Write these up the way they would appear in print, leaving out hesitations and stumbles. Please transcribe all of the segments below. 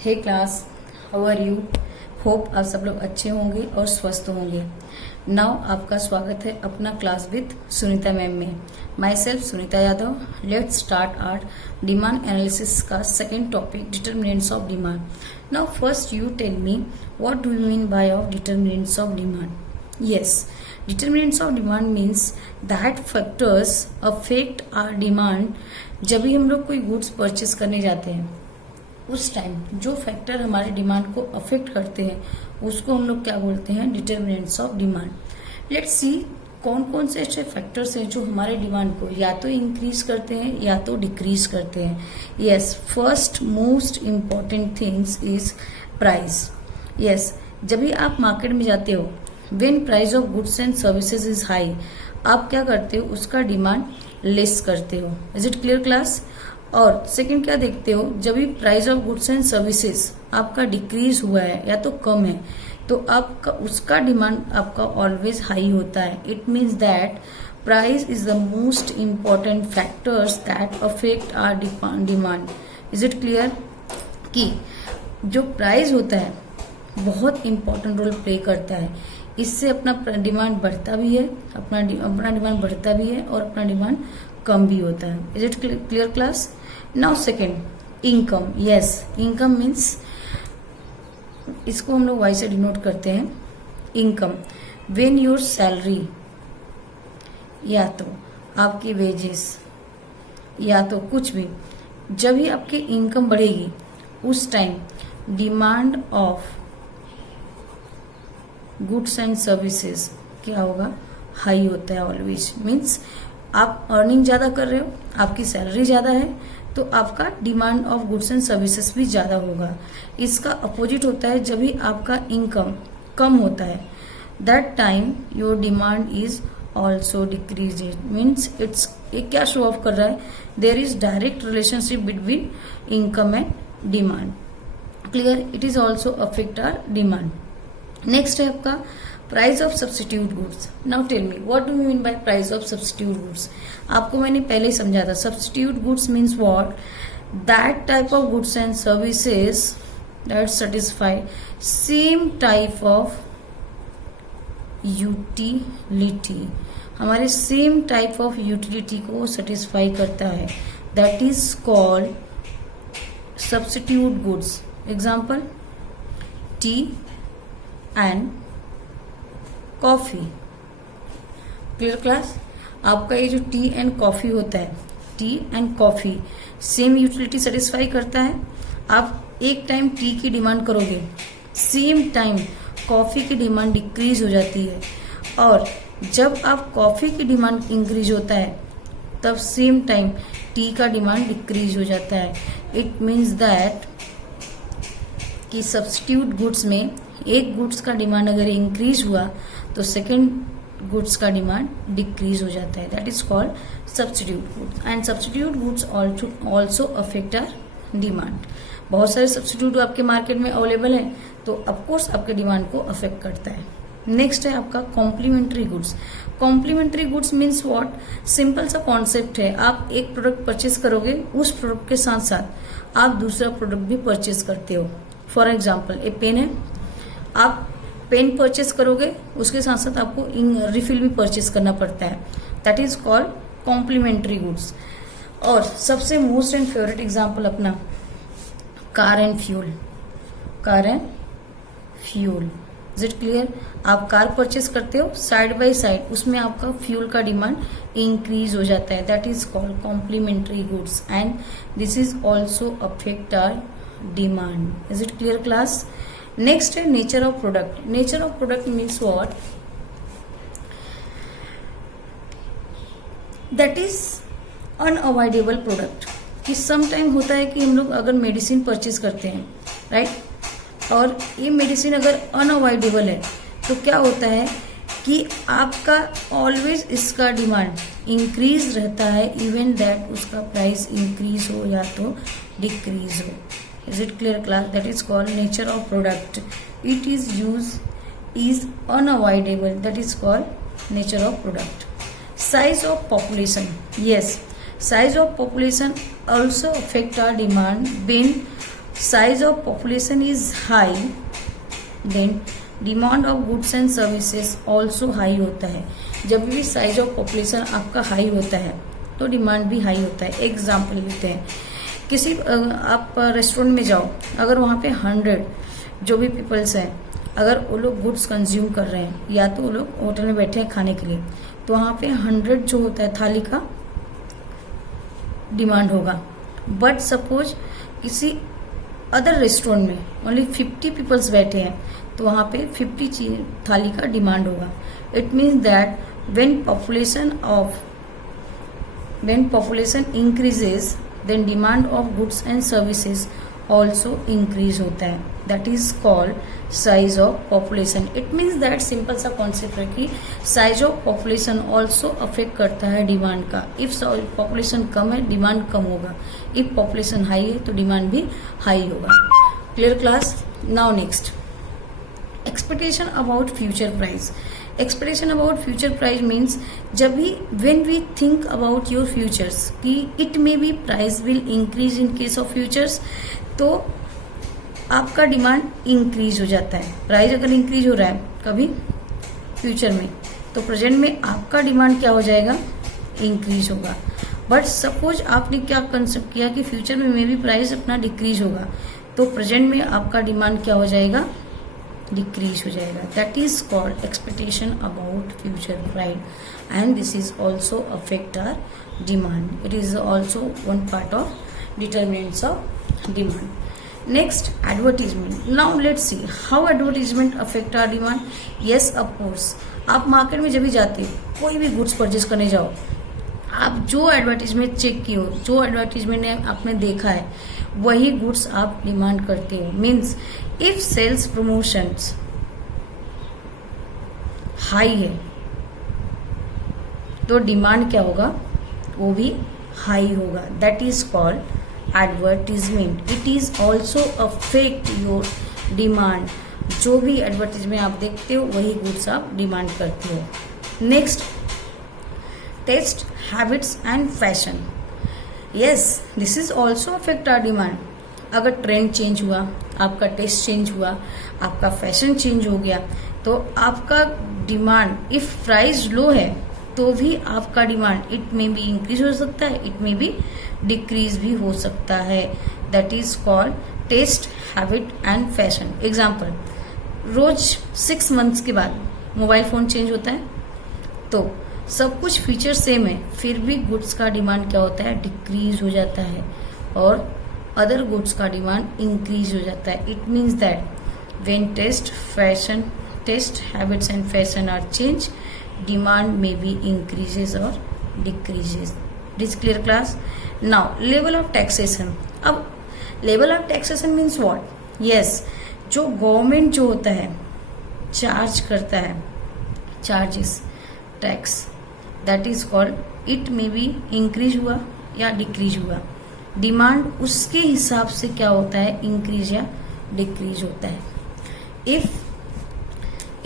Hey class, how are you? Hope आप सब लोग अच्छे होंगे और स्वस्थ होंगे। नाउ आपका स्वागत है अपना क्लास विद सुनीता मैम में। Myself Sunita Yadav. Let's start our demand analysis का second topic, determinants of demand. Now first you tell me what do you mean by of determinants of demand? Yes, determinants of demand means that factors affect our demand. जब भी हम लोग कोई goods purchase करने जाते हैं उस time जो फैक्टर हमारे डिमांड को अफेक्ट करते हैं उसको हम लोग क्या बोलते हैं? Determinants of demand. Let's see कौन कौन से ऐसे फैक्टर्स हैं जो हमारे डिमांड को या तो इंक्रीज करते हैं या तो डिक्रीज करते हैं। Yes, first most important things is price. Yes, जब भी आप मार्केट में जाते हो, when price of goods and services is high, आप क्या करते हो? उसका डिमांड लेस करते हो। Is it clear class? और सेकंड क्या देखते हो? जब भी price of goods and services आपका डिक्रीज हुआ है या तो कम है तो आपका उसका डिमांड आपका ऑलवेज हाई होता है। It means that price is the most important factors that affect our demand. Is it clear कि जो प्राइस होता है बहुत इंपॉर्टेंट रोल प्ले करता है। इससे अपना डिमांड बढ़ता भी है, अपना डिमांड बढ़ता भी है और अपना डिमांड कम भी होता है। Is it clear class? Now second, income. Yes, income means इसको हम लोग वाई से डिनोट करते हैं। इनकम, व्हेन योर सैलरी या तो आपकी वेजेस या तो कुछ भी, जब भी आपकी इनकम बढ़ेगी उस time demand of goods and services क्या होगा? हाई होता है ऑलवेज। मीन्स आप अर्निंग ज्यादा कर रहे हो, आपकी सैलरी ज्यादा है तो आपका demand of goods and services भी ज्यादा होगा। इसका अपोजिट होता है जब भी आपका इनकम कम होता है, that time your demand is also decrease. Means it's क्या शो ऑफ कर रहा है? There is direct relationship between income and demand. Clear? It is also affect our demand. Next है आपका price of substitute goods. Now tell me what do you mean by price of substitute goods? आपको मैंने पहले ही समझा था। Substitute goods means what? That type of goods and services that satisfy same type of utility. हमारे same type of utility को satisfy करता है, that is called substitute goods. Example, T and coffee. Clear class? आपका ये जो T and coffee होता है, T and coffee same utility satisfy करता है। आप एक टाइम टी की डिमांड करोगे, सेम टाइम कॉफी की डिमांड डिक्रीज हो जाती है, और जब आप कॉफी की डिमांड इंक्रीज होता है तब सेम टाइम टी का डिमांड डिक्रीज हो जाता है। इट मीन्स दैट कि सब्स्टिट्यूट गुड्स में एक गुड्स का डिमांड अगर इंक्रीज हुआ तो सेकेंड गुड्स का डिमांड डिक्रीज हो जाता है। That is called substitute goods. And substitute goods also affect our demand. बहुत सारे सब्स्टिट्यूट आपके मार्केट में अवेलेबल है तो ऑफकोर्स आपके डिमांड को अफेक्ट करता है। नेक्स्ट है आपका complementary goods. Complementary goods means what? Simple सा कॉन्सेप्ट है। आप एक प्रोडक्ट परचेस करोगे, उस प्रोडक्ट के साथ साथ आप दूसरा प्रोडक्ट भी परचेस करते हो। फॉर एग्जाम्पल, एक पेन है, आप पेन परचेस करोगे उसके साथ साथ आपको रिफिल भी परचेस करना पड़ता है। That is called complementary goods. और सबसे मोस्ट एंड फेवरेट एग्जाम्पल अपना car and fuel. Car and fuel, is it clear? आप कार परचेस करते हो, साइड बाय साइड उसमें आपका फ्यूल का डिमांड इंक्रीज हो जाता है। That is called complementary goods and this is also affect our demand. Is it clear class? Next है nature of product. Nature of product means what? That is unavoidable product. कि some time होता है कि हम लोग अगर medicine purchase करते हैं, राइट, और ये मेडिसिन अगर अनअवॉइडेबल है तो क्या होता है कि आपका ऑलवेज इसका डिमांड इंक्रीज रहता है, इवन दैट उसका प्राइस इंक्रीज हो या तो डिक्रीज हो। Is it clear class? That is called nature of product. It is unavoidable. That is called nature of product. Size of population. Yes, size of population also affect our demand when size of population is high then demand of goods and services also high होता है। जब भी size of population आपका high होता है तो demand भी high होता है। एग्जाम्पल लेते हैं, किसी आप रेस्टोरेंट में जाओ, अगर वहाँ पे 100 जो भी पीपल्स हैं, अगर वो लोग गुड्स कंज्यूम कर रहे हैं या तो वो लोग होटल में बैठे हैं खाने के लिए, तो वहाँ पे 100 जो होता है थाली का डिमांड होगा। बट सपोज किसी अदर रेस्टोरेंट में ओनली 50 पीपल्स बैठे हैं तो वहाँ पे 50 थाली का डिमांड होगा। It means that when population increases then demand of goods and services also increase होता है। That is called size of population. It means that simple सा कॉन्सेप्ट है कि size of population also affect करता है demand का। If population कम है demand कम होगा, इफ पॉपुलेशन हाई है तो डिमांड भी हाई होगा। Clear class? Now next, expectation about future price. Expectation about future price means जब भी when we think about your futures कि it may be price will increase in case of futures, तो आपका demand increase हो जाता है। Price अगर increase हो रहा है कभी फ्यूचर में तो प्रेजेंट में आपका डिमांड क्या हो जाएगा? इंक्रीज होगा। बट सपोज आपने क्या कंसेप्ट किया कि फ्यूचर में मे बी प्राइस अपना डिक्रीज होगा, तो प्रेजेंट में आपका डिमांड क्या हो जाएगा? डिक्रीज हो जाएगा। That is called expectation about future price and this is also affect our demand. It is also one part of determinants of demand. Next, advertisement. Now let's see how advertisement affect our demand. Yes, of course. आप market में जब भी जाते हो, कोई भी goods purchase करने जाओ, आप जो एडवर्टीजमेंट चेक किए हो, जो एडवर्टीजमेंट आपने देखा है, वही गुड्स आप डिमांड करते हो। Means if sales promotions high है तो डिमांड क्या होगा? वो भी हाई होगा। That is called advertisement. It is also affect your demand. जो भी एडवर्टीजमेंट आप देखते हो वही गुड्स आप डिमांड करते हो। Next, taste, habits and fashion. Yes, this is also affect our demand. अगर ट्रेंड चेंज हुआ, आपका टेस्ट चेंज हुआ, आपका फैशन चेंज हो गया, तो आपका डिमांड, इफ प्राइस लो है तो भी आपका डिमांड इट में भी इंक्रीज हो सकता है, इट में भी डिक्रीज भी हो सकता है। That is called taste, habit and fashion. Example, रोज 6 मंथ्स के बाद मोबाइल फोन चेंज होता है, तो सब कुछ फीचर सेम है, फिर भी गुड्स का डिमांड क्या होता है? डिक्रीज हो जाता है, और अदर गुड्स का डिमांड इंक्रीज हो जाता है। It means that when taste, habits and fashion are change, demand may be increases or decreases. It is clear class? Now level of taxation. अब level of taxation means what? Yes, जो government जो होता है charge करता है, charges, tax, that is called, it may be increase हुआ या decrease हुआ। डिमांड उसके हिसाब से क्या होता है? इंक्रीज या डिक्रीज होता है।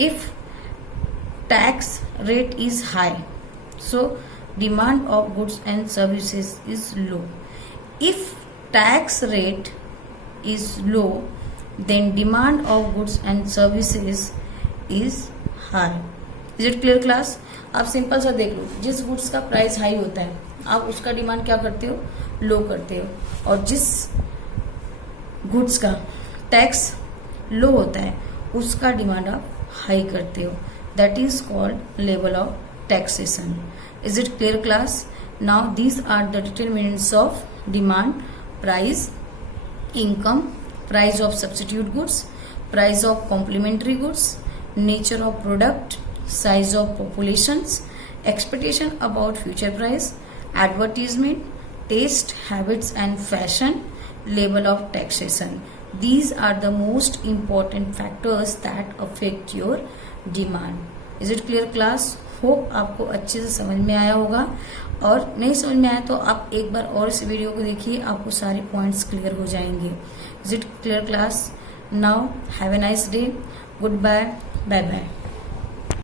if tax rate is high, so demand of goods and services is low. If tax rate is low, then demand of goods and services is high. Is it clear class? आप simple सा देख लो, जिस goods का price high होता है आप उसका demand क्या करते हो? लो करते हो, और जिस गुड्स का टैक्स लो होता है उसका डिमांड आप हाई करते हो। That is called level of taxation. Is it clear class? Now these are the determinants of demand: price, income, price of substitute goods, price of complementary goods, nature of product, size of populations, expectation about future price, advertisement, taste, habits and fashion, level of taxation. These are the most important factors that affect your demand. Is it clear class? Hope आपको अच्छे से समझ में आया होगा, और नहीं समझ में आया तो आप एक बार और इस वीडियो को देखिए, आपको सारे पॉइंट्स क्लियर हो जाएंगे। Is it clear class? Now have a nice day, goodbye, bye bye.